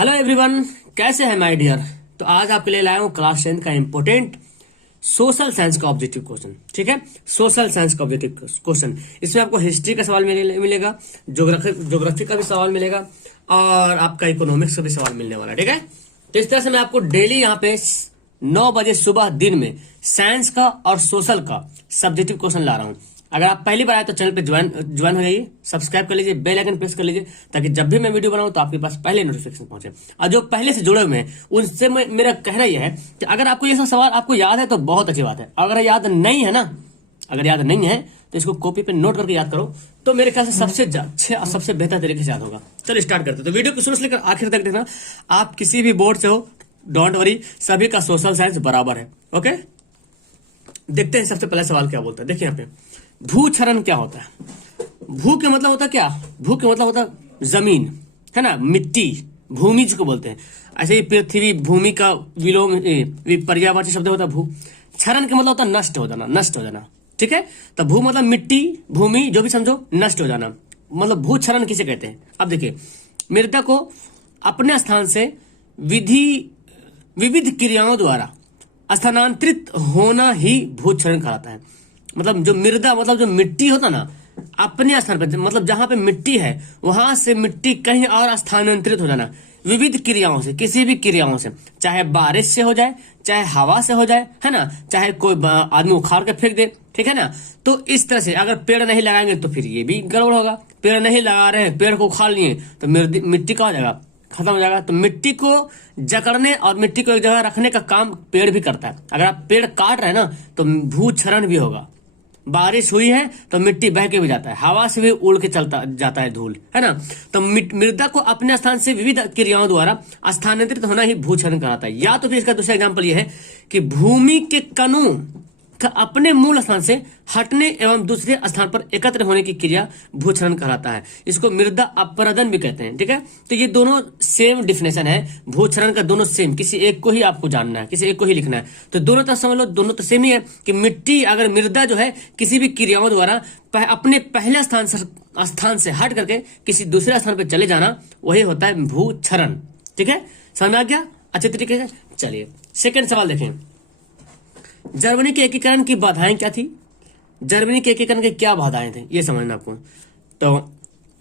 Hello everyone, कैसे हैं my dear. तो आज आपके लिए लाया हूं क्लास 10 का इंपॉर्टेंट सोशल साइंस का ऑब्जेक्टिव क्वेश्चन। ठीक है, सोशल साइंस का ऑब्जेक्टिव क्वेश्चन। इसमें आपको हिस्ट्री का सवाल मिलेगा, ज्योग्राफी का भी सवाल मिलेगा और आपका इकोनॉमिक्स का भी सवाल मिलने वाला है। ठीक है, तो इस तरह से मैं आपको डेली यहाँ पे 9 बजे सुबह दिन में साइंस का और सोशल का सब्जेक्टिव क्वेश्चन ला रहा हूँ। अगर आप पहली बार आए तो चैनल पे ज्वाइन हो जाइए, सब्सक्राइब कर लीजिए, बेल आइकन प्रेस कर लीजिए ताकि जब भी मैं वीडियो बनाऊं तो आपके पास पहले नोटिफिकेशन पहुंचे। और जो पहले से जुड़े हुए हैं उनसे मेरा कहना यह है कि अगर आपको ये सब सवाल आपको याद है तो बहुत अच्छी बात है। अगर याद नहीं है ना, अगर याद नहीं है तो इसको कॉपी पे नोट करके याद करो, तो मेरे ख्याल से सबसे अच्छे और सबसे बेहतर तरीके से याद होगा। चलो स्टार्ट करते हैं। तो वीडियो को शुरू से लेकर आखिर तक देखना। आप किसी भी बोर्ड से हो, डोंट वरी, सभी का सोशल साइंस बराबर है। ओके, देखते हैं सबसे पहला सवाल क्या बोलता है। देखिए यहाँ पे भूक्षरण क्या होता है। भू के मतलब होता है क्या? भू के मतलब होता है जमीन, है ना, मिट्टी, भूमि जिसको बोलते हैं। ऐसे ही पृथ्वी, भूमि का विलोम पर्यायवाची शब्द होता है भू। क्षरण के मतलब होता है नष्ट हो जाना, नष्ट हो जाना। ठीक है, तो भू मतलब मिट्टी, भूमि, जो भी समझो, नष्ट हो जाना, मतलब भू क्षरण किसे कहते हैं। अब देखिए, मृदा को अपने स्थान से विविध क्रियाओं द्वारा स्थानांतरित होना ही भूक्षरण कहलाता है। मतलब जो मृदा मतलब जो मिट्टी होता ना, अपने स्थान पर, मतलब जहां पे मिट्टी है वहां से मिट्टी कहीं और स्थानांतरित हो जाना विविध क्रियाओं से, किसी भी क्रियाओं से, चाहे बारिश से हो जाए, चाहे हवा से हो जाए, है ना, चाहे कोई आदमी उखाड़ के फेंक दे। ठीक है ना, तो इस तरह से अगर पेड़ नहीं लगाएंगे तो फिर ये भी गड़बड़ होगा। पेड़ नहीं लगा रहे हैं, पेड़ को उखाड़ लिए तो मिट्टी का हो जाएगा, खत्म हो जाएगा। तो मिट्टी को जकड़ने और मिट्टी को एक जगह रखने का काम पेड़ भी करता है। अगर आप पेड़ काट रहे हैं ना तो भूक्षरण भी होगा। बारिश हुई है तो मिट्टी बह के भी जाता है, हवा से भी उड़ के चलता जाता है धूल, है ना। तो मृदा को अपने स्थान से विविध क्रियाओं द्वारा स्थानांतरित होना ही भूक्षरण कहलाता है। या तो फिर इसका दूसरा एग्जांपल यह है कि भूमि के कणों का अपने मूल स्थान से हटने एवं दूसरे स्थान पर एकत्र होने की क्रिया भूक्षरण कहलाता है। इसको मृदा अपरदन भी कहते हैं। ठीक है, तो ये दोनों सेम डिफिनेशन है भूक्षरण का, दोनों सेम। किसी एक को ही आपको जानना है, किसी एक को ही लिखना है। तो दोनों तो समझ लो, दोनों तो सेम ही है कि मिट्टी, अगर मृदा जो है किसी भी क्रियाओं द्वारा अपने पहले स्थान से हट करके किसी दूसरे स्थान पर चले जाना, वही होता है भूक्षरण। ठीक है, समझ में आ गया अच्छे तरीके से। चलिए सेकेंड सवाल देखें। जर्मनी के एकीकरण की बाधाएं क्या थी? जर्मनी के एकीकरण के क्या बाधाएं थे, ये समझना आपको। तो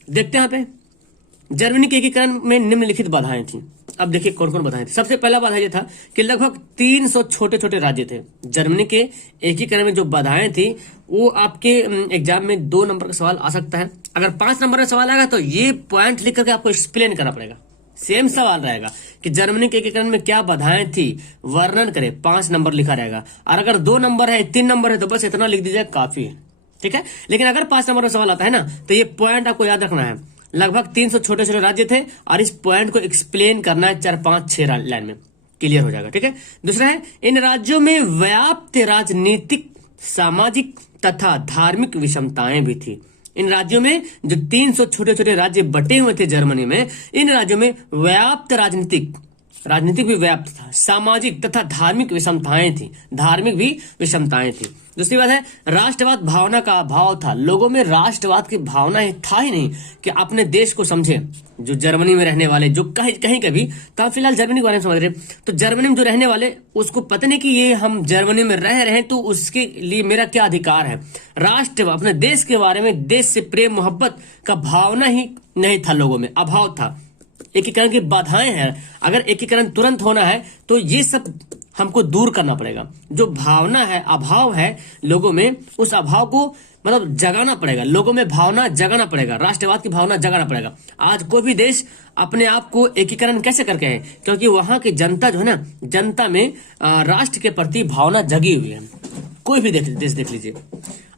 देखते हैं यहाँ पे, जर्मनी के एकीकरण में निम्नलिखित बाधाएं थी। अब देखिए कौन कौन बाधाएं थी। सबसे पहला बाधा ये था कि लगभग 300 छोटे छोटे राज्य थे। जर्मनी के एकीकरण में जो बाधाएं थी वो आपके एग्जाम में 2 नंबर का सवाल आ सकता है। अगर 5 नंबर का सवाल आएगा तो ये पॉइंट लिख करके आपको एक्सप्लेन करना पड़ेगा। सेम सवाल रहेगा कि जर्मनी के एकीकरण में क्या बाधाएं थी, वर्णन करे, 5 नंबर लिखा रहेगा। और अगर 2 नंबर है, 3 नंबर है तो बस इतना लिख दीजिए, काफी है। ठीक है, लेकिन अगर 5 नंबर का सवाल आता है ना तो ये पॉइंट आपको याद रखना है। लगभग 300 छोटे छोटे राज्य थे और इस पॉइंट को एक्सप्लेन करना है 4, 5, 6 लाइन में, क्लियर हो जाएगा। ठीक है, दूसरा है, इन राज्यों में व्याप्त राजनीतिक, सामाजिक तथा धार्मिक विषमताएं भी थी। इन राज्यों में जो 300 छोटे छोटे राज्य बटे हुए थे जर्मनी में, इन राज्यों में व्याप्त राजनीतिक भी व्याप्त था, सामाजिक तथा धार्मिक विषमताएं थी, धार्मिक भी विषमताएं थी। दूसरी बात है, राष्ट्रवाद भावना का अभाव था। लोगों में राष्ट्रवाद की भावना था ही नहीं कि अपने देश को समझे। जो जर्मनी में रहने वाले, जो कहीं कभी, तो हम फिलहाल जर्मनी के बारे में समझ रहे, तो जर्मनी में जो रहने वाले उसको पता नहीं कि ये हम जर्मनी में रह रहे हैं तो उसके लिए मेरा क्या अधिकार है। राष्ट्र, अपने देश के बारे में, देश से प्रेम मोहब्बत का भावना ही नहीं था, लोगों में अभाव था। एकीकरण की बाधाएं हैं। अगर एकीकरण तुरंत होना है तो ये सब हमको दूर करना पड़ेगा। जो भावना है, अभाव है लोगों में, उस अभाव को मतलब जगाना पड़ेगा, लोगों में भावना जगाना पड़ेगा, राष्ट्रवाद की भावना जगाना पड़ेगा। आज कोई भी देश अपने आप को एकीकरण कैसे करके है? क्योंकि वहां की जनता जो है ना, जनता में राष्ट्र के प्रति भावना जगी हुई है। कोई भी देश देख लीजिए,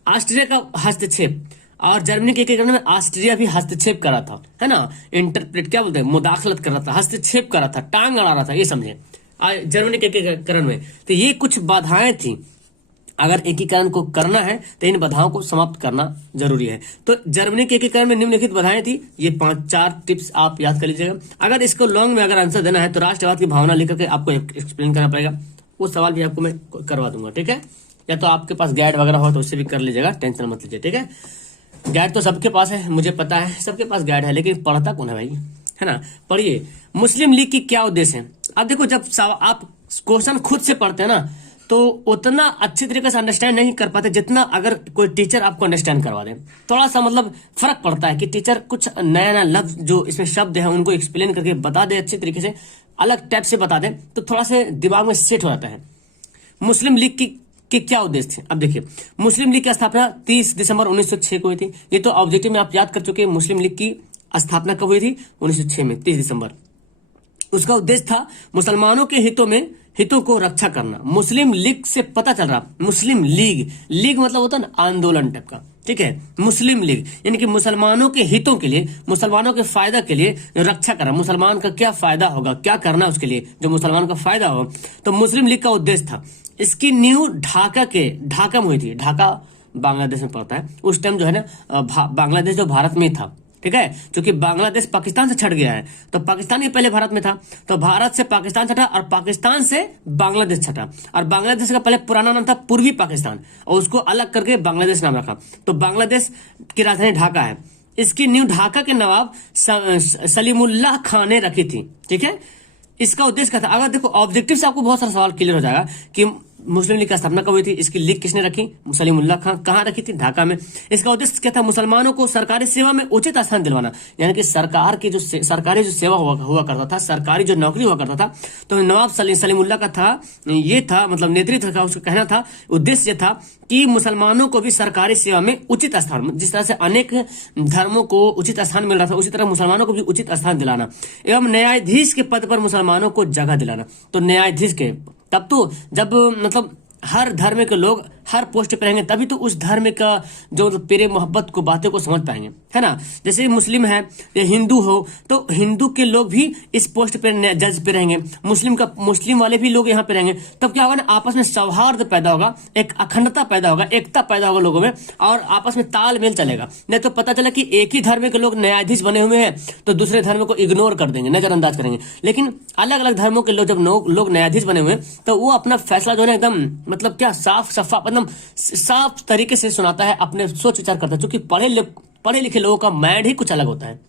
ऑस्ट्रेलिया का हस्तक्षेप और जर्मनी के एकीकरण में ऑस्ट्रिया भी हस्तक्षेप कर रहा था, है ना, इंटरप्रेट क्या बोलते हैं, मुदाखलत कर रहा था, हस्तक्षेप कर रहा था, टांग अड़ा रहा था, ये समझे जर्मनी के एकीकरण में। तो ये कुछ बाधाएं थी। अगर एकीकरण को करना है तो इन बाधाओं को समाप्त करना जरूरी है। तो जर्मनी के एकीकरण में निम्नलिखित बाधाएं थी। ये 5-4 टिप्स आप याद कर लीजिएगा। अगर इसको लॉन्ग में अगर आंसर देना है तो राष्ट्रवाद की भावना लेकर के आपको एक्सप्लेन करना पड़ेगा। वो सवाल भी आपको मैं करवा दूंगा। ठीक है, या तो आपके पास गाइड वगैरह हो तो उससे भी कर लीजिएगा, टेंशन मत लीजिए। ठीक है, गाइड तो सबके पास है, मुझे पता है सबके पास गाइड है, लेकिन पढ़ता कौन है भाई, है ना। पढ़िए, मुस्लिम लीग की क्या उद्देश्य है। अब देखो, जब आप क्वेश्चन खुद से पढ़ते हैं ना तो उतना अच्छी तरीके से अंडरस्टैंड नहीं कर पाते जितना अगर कोई टीचर आपको अंडरस्टैंड करवा दे। थोड़ा सा मतलब फर्क पड़ता है कि टीचर कुछ नया नया लफ्ज जो इसमें शब्द है उनको एक्सप्लेन करके बता दे, अच्छी तरीके से अलग टाइप से बता दे, तो थोड़ा से दिमाग में सेट हो जाता है। मुस्लिम लीग की क्या उद्देश्य थे। अब देखिए, मुस्लिम लीग की स्थापना 30 दिसंबर 1906 को हुई थी। ये तो ऑब्जेक्टिव में आप याद कर चुके हैं। मुस्लिम लीग की स्थापना कब हुई थी? 1906 में, 30 दिसंबर। उसका उद्देश्य था मुसलमानों के हितों को रक्षा करना। मुस्लिम लीग से पता चल रहा, मुस्लिम लीग मतलब होता है ना आंदोलन टाइप का, ठीक है। मुस्लिम लीग यानी कि मुसलमानों के हितों के लिए, मुसलमानों के फायदा के लिए रक्षा करना। मुसलमान का क्या फायदा होगा, क्या करना उसके लिए जो मुसलमान का फायदा हो, तो मुस्लिम लीग का उद्देश्य था। इसकी नींव ढाका में हुई थी। ढाका बांग्लादेश में पड़ता है। उस टाइम जो है ना बांग्लादेश जो भारत में था, ठीक है, क्योंकि बांग्लादेश पाकिस्तान से छट गया है, तो पाकिस्तान ही पहले भारत में था, तो भारत से पाकिस्तान छटा और पाकिस्तान से बांग्लादेश छटा, और बांग्लादेश का पहले पुराना नाम था पूर्वी पाकिस्तान और उसको अलग करके बांग्लादेश नाम रखा। तो बांग्लादेश की राजधानी ढाका है। इसकी नींव ढाका के नवाब सलीमुल्लाह खान ने रखी थी, ठीक है। इसका उद्देश्य क्या था? अगर देखो ऑब्जेक्टिव से आपको बहुत सारा सवाल क्लियर हो जाएगा कि मुस्लिम लीग की स्थापना कब हुई थी, इसकी लीग किसने रखी, सलीमुल्लाह खान, कहाँ रखी थी, ढाका में। इसका उद्देश्य क्या था? मुसलमानों को सरकारी सेवा में उचित स्थान दिलवाना, यानी कि सरकार की जो सरकारी जो सेवा हुआ करता था, सरकारी जो नौकरी हुआ करता था, तो नवाब सलीमुल्लाह का था, ये था मतलब नेतृत्व था, उसका कहना था, उद्देश्य था कि मुसलमानों को भी सरकारी सेवा में उचित स्थान, जिस तरह से अनेक धर्मों को उचित स्थान मिल रहा था, उसी तरह मुसलमानों को भी उचित स्थान दिलाना एवं न्यायाधीश के पद पर मुसलमानों को जगह दिलाना। तो न्यायाधीश के, तब तो जब मतलब हर धर्म के लोग हर पोस्ट पे रहेंगे तभी तो उस धर्म का जो प्यारे मोहब्बत को बातें को समझ पाएंगे, है ना। जैसे मुस्लिम है या हिंदू हो तो हिंदू के लोग भी इस पोस्ट पे जज पे रहेंगे, मुस्लिम वाले भी लोग यहाँ पे रहेंगे। तब क्या होगा ना, आपस में सौहार्द पैदा होगा, एक अखंडता पैदा होगा, एकता पैदा होगा लोगों में, और आपस में तालमेल चलेगा। नहीं तो पता चला कि एक ही धर्म के लोग न्यायाधीश बने हुए हैं तो दूसरे धर्म को इग्नोर कर देंगे, नजरअंदाज करेंगे। लेकिन अलग अलग धर्मों के लोग जब लोग न्यायाधीश बने हुए हैं तो वो अपना फैसला जो है एकदम मतलब क्या साफ मतलब साफ तरीके से सुनाता है, अपने सोच विचार करता है, क्योंकि पढ़े लिखे लोगों का माइंड ही कुछ अलग होता है।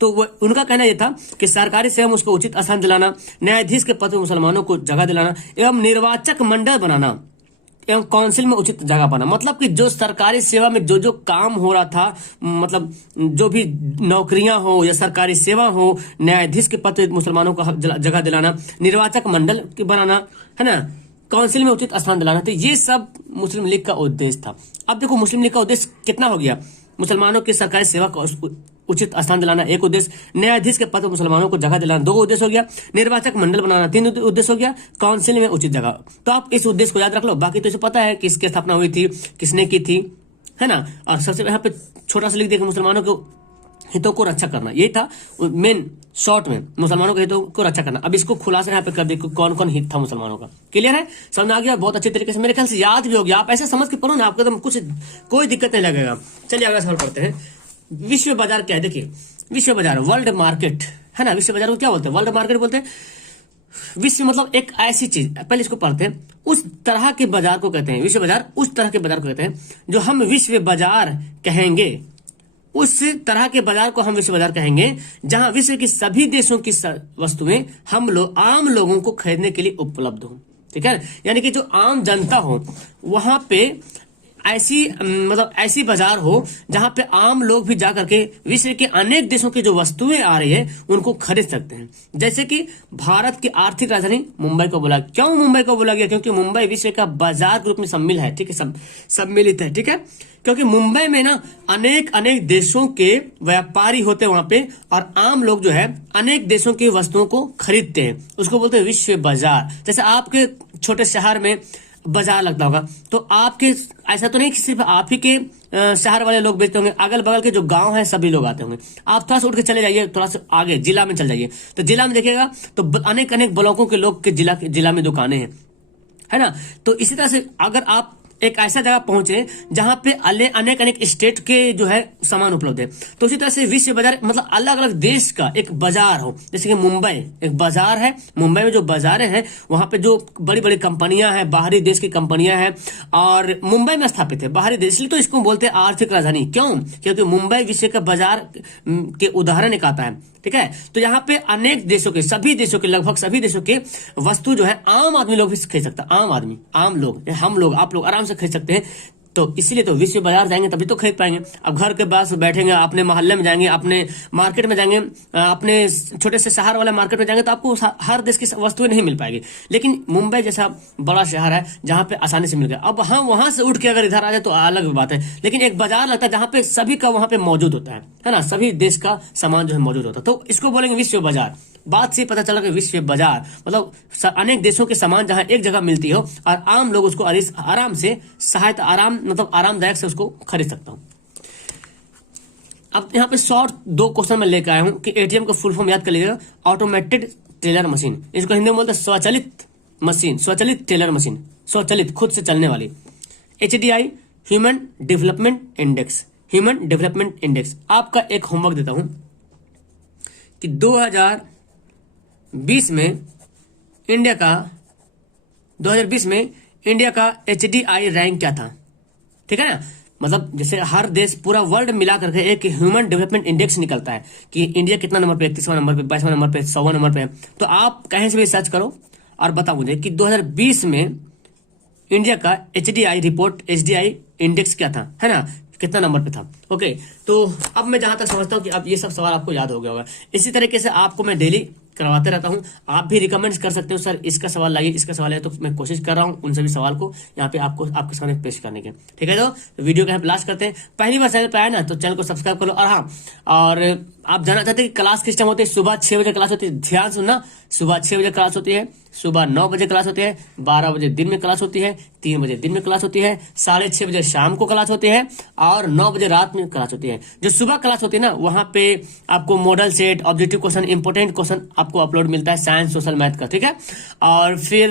तो उनका कहना यह था कि सरकारी सेवा में उसको उचित स्थान दिलाना, न्यायाधीश के पद पर मुसलमानों को जगह दिलाना एवं निर्वाचक मंडल बनाना एवं काउंसिल में उचित जगह पाना। मतलब कि जो सरकारी सेवा में जो जो काम हो रहा था, मतलब जो भी नौकरियां हो या सरकारी सेवा हो, न्यायाधीश के पद पर मुसलमानों को जगह दिलाना, निर्वाचक मंडल बनाना, है ना, काउंसिल में उचित स्थान दिलाना। तो ये सब मुस्लिम लीग का उद्देश्य था। अब देखो मुस्लिम लीग का उद्देश्य कितना हो गया, मुसलमानों की सरकारी सेवा को उचित स्थान दिलाना एक उद्देश्य, न्यायाधीश के पद पर मुसलमानों को जगह दिलाना दो उद्देश्य हो गया, निर्वाचक मंडल बनाना तीन उद्देश्य हो गया, काउंसिल में उचित जगह। तो आप इस उद्देश्य को याद रख लो। बाकी तो इसे पता है किसकी स्थापना हुई थी, किसने की थी, है ना। और सबसे यहाँ पे छोटा सा लिख दिया मुसलमानों को हितों को रक्षा करना, ये था मेन शॉर्ट में, मुसलमानों के हितों को रक्षा करना। अब इसको खुलासा यहाँ पे कर देखो कौन कौन हित था मुसलमानों का। क्लियर है, समझ आ गया? बहुत अच्छे तरीके से मेरे ख्याल से याद भी हो गया। आप ऐसे समझ के पढ़ो ना, आपको एकदम कुछ कोई दिक्कत नहीं लगेगा। चलिए अगला सवाल पढ़ते हैं। विश्व बाजार क्या है? देखिए विश्व बाजार, वर्ल्ड मार्केट, है ना। विश्व बाजार को क्या बोलते हैं? वर्ल्ड मार्केट बोलते हैं। विश्व मतलब एक ऐसी चीज, पहले इसको पढ़ते हैं, उस तरह के बाजार को कहते हैं विश्व बाजार। उस तरह के बाजार को कहते हैं जो हम विश्व बाजार कहेंगे, उस तरह के बाजार को हम विश्व बाजार कहेंगे जहां विश्व की सभी देशों की वस्तुएं आम लोगों को खरीदने के लिए उपलब्ध हो, ठीक है। यानी कि जो आम जनता हो वहां पे ऐसी बाजार हो जहां पे आम लोग भी जाकर के विश्व के अनेक देशों की जो वस्तुएं आ रही है उनको खरीद सकते हैं। जैसे कि भारत की आर्थिक राजधानी मुंबई को बोला, क्यों मुंबई को बोला गया? क्योंकि मुंबई विश्व का बाजार ग्रुप में सम्मिलित है, ठीक है, सम्मिलित है, ठीक है। क्योंकि मुंबई में ना अनेक देशों के व्यापारी होते हैं वहां पे, और आम लोग जो है अनेक देशों की वस्तुओं को खरीदते हैं, उसको बोलते हैं विश्व बाजार। जैसे आपके छोटे शहर में बाजार लगता होगा, तो आपके ऐसा तो नहीं कि सिर्फ आप ही के शहर वाले लोग बेचते होंगे, अगल बगल के जो गांव है सभी लोग आते होंगे। आप थोड़ा सा उठ के चले जाइए, थोड़ा सा आगे जिला में चल जाइए, तो जिला में देखिएगा तो अनेक ब्लॉकों के लोग के जिला में दुकानें हैं, है ना। तो इसी तरह से अगर आप एक ऐसा जगह पहुंचे जहां पे अनेक अनेक स्टेट के जो है सामान उपलब्ध है। तो उसी तरह से विश्व बाजार मतलब अलग अलग देश का एक बाजार हो। जैसे कि मुंबई एक बाजार है, मुंबई में जो बाजारें हैं वहां पे जो बड़ी बड़ी कंपनियां हैं, बाहरी देश की कंपनियां हैं और मुंबई में स्थापित है बाहरी देश, इसलिए तो इसको बोलते हैं आर्थिक राजधानी। क्यों? क्योंकि मुंबई विश्व का बाजार के उदाहरण एक आता है। ठीक है, तो यहाँ पे अनेक देशों के, सभी देशों के, लगभग सभी देशों के वस्तु जो है आम आदमी लोग भी खरीद सकता है। आम आदमी, आम लोग, हम लोग, आप लोग आराम से खरीद सकते हैं। तो इसीलिए तो विश्व बाजार जाएंगे तभी तो खरीद पाएंगे। अब घर के पास बैठेंगे, अपने मोहल्ले में जाएंगे, अपने मार्केट में जाएंगे, अपने छोटे से शहर वाले मार्केट में जाएंगे तो आपको हर देश की वस्तुएं नहीं मिल पाएगी। लेकिन मुंबई जैसा बड़ा शहर है जहां पे आसानी से मिल गया। अब हम वहां से उठ के अगर इधर आ जाए तो अलग बात है, लेकिन एक बाजार लगता है जहां पे सभी का वहां पे मौजूद होता है ना, सभी देश का सामान जो है मौजूद होता है। तो इसको बोलेंगे विश्व बाजार। बात से पता चला कि विश्व बाजार मतलब अनेक देशों के सामान जहां एक जगह मिलती हो और आम लोग उसको आराम से सहायता, आराम मतलब आरामदायक से उसको खरीद सकता हूं। अब यहाँ पे शॉर्ट 2 क्वेश्चन में लेकर आया हूं कि एटीएम का फुल फॉर्म याद कर लीजिएगा, ऑटोमेटेड टेलर मशीन। इसको हिंदी में बोलते हैं स्वचालित मशीन, स्वचालित टेलर मशीन, स्वचालित खुद से चलने वाली। HDI human development index, human development index. आपका एक होमवर्क देता हूं कि 2020 में इंडिया का HDI रैंक क्या था। ठीक है ना, मतलब जैसे हर देश पूरा वर्ल्ड मिला करके एक ह्यूमन डेवलपमेंट इंडेक्स निकलता है कि इंडिया कितना नंबर पे, 31वां नंबर पे, 22वां नंबर पे, 100वां नंबर पे। तो आप कहीं से भी सर्च करो और बताओ मुझे कि 2020 में इंडिया का HDI रिपोर्ट, HDI इंडेक्स क्या था, है ना, कितना नंबर पे था। ओके, तो अब मैं जहां तक समझता हूं कि अब ये सब सवाल आपको याद हो गया होगा। इसी तरीके से आपको मैं डेली करवाते रहता हूं। आप भी रिकमेंड कर सकते हो, सर इसका सवाल लाइए, इसका सवाल है, तो मैं कोशिश कर रहा हूं उन सभी सवाल को यहाँ पे आपको आपके सामने पेश करने के। ठीक है, तो वीडियो को यहाँ पे लास्ट करते हैं। पहली बार चैनल पे आए ना तो चैनल को सब्सक्राइब कर लो। और हाँ, और आप जानना चाहते हैं कि क्लास किस टाइम होती है? सुबह 6 बजे क्लास होती है, ध्यान सुनना, सुबह 6 बजे क्लास होती है, सुबह 9 बजे क्लास होती है, 12 बजे दिन में क्लास होती है, 3 बजे दिन में क्लास होती है, 6:30 बजे शाम को क्लास होती है और 9 बजे रात में क्लास होती है। जो सुबह क्लास होती है ना वहां पे आपको model set, objective question, important question आपको अपलोड मिलता है साइंस, सोशल, मैथ का। ठीक है, और फिर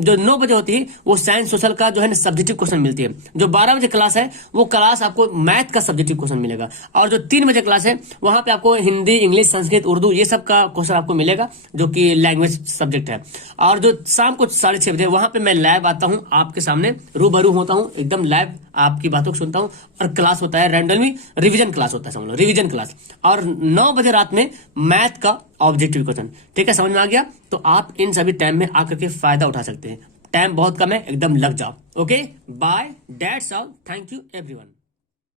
जो 9 बजे होती है वो साइंस, सोशल का जो है ना सब्जेक्टिव क्वेश्चन मिलती है। जो 12 बजे क्लास है वो क्लास आपको मैथ का सब्जेक्टिव क्वेश्चन मिलेगा। और जो 3 बजे क्लास है वहां पे आपको हिंदी, इंग्लिश, संस्कृत, उर्दू ये सब का क्वेश्चन आपको मिलेगा जो कि लैंग्वेज सब्जेक्ट है। और जो शाम को 6:30 बजे वहां पे मैं लाइव आता हूं, आपके सामने रूबरू होता हूं, एकदम लाइव आपकी बातों को सुनता हूं। और क्लास होता है रैंडमली, रिवीजन क्लास होता है, समझ लो रिवीजन क्लास। और 9 बजे रात में मैथ का ऑब्जेक्टिव क्वेश्चन। ठीक है, समझ में आ गया? तो आप इन सभी टाइम में आकर के फायदा उठा सकते हैं। टाइम बहुत कम है, एकदम लग जाओ। Okay, bye, that's all, thank you everyone.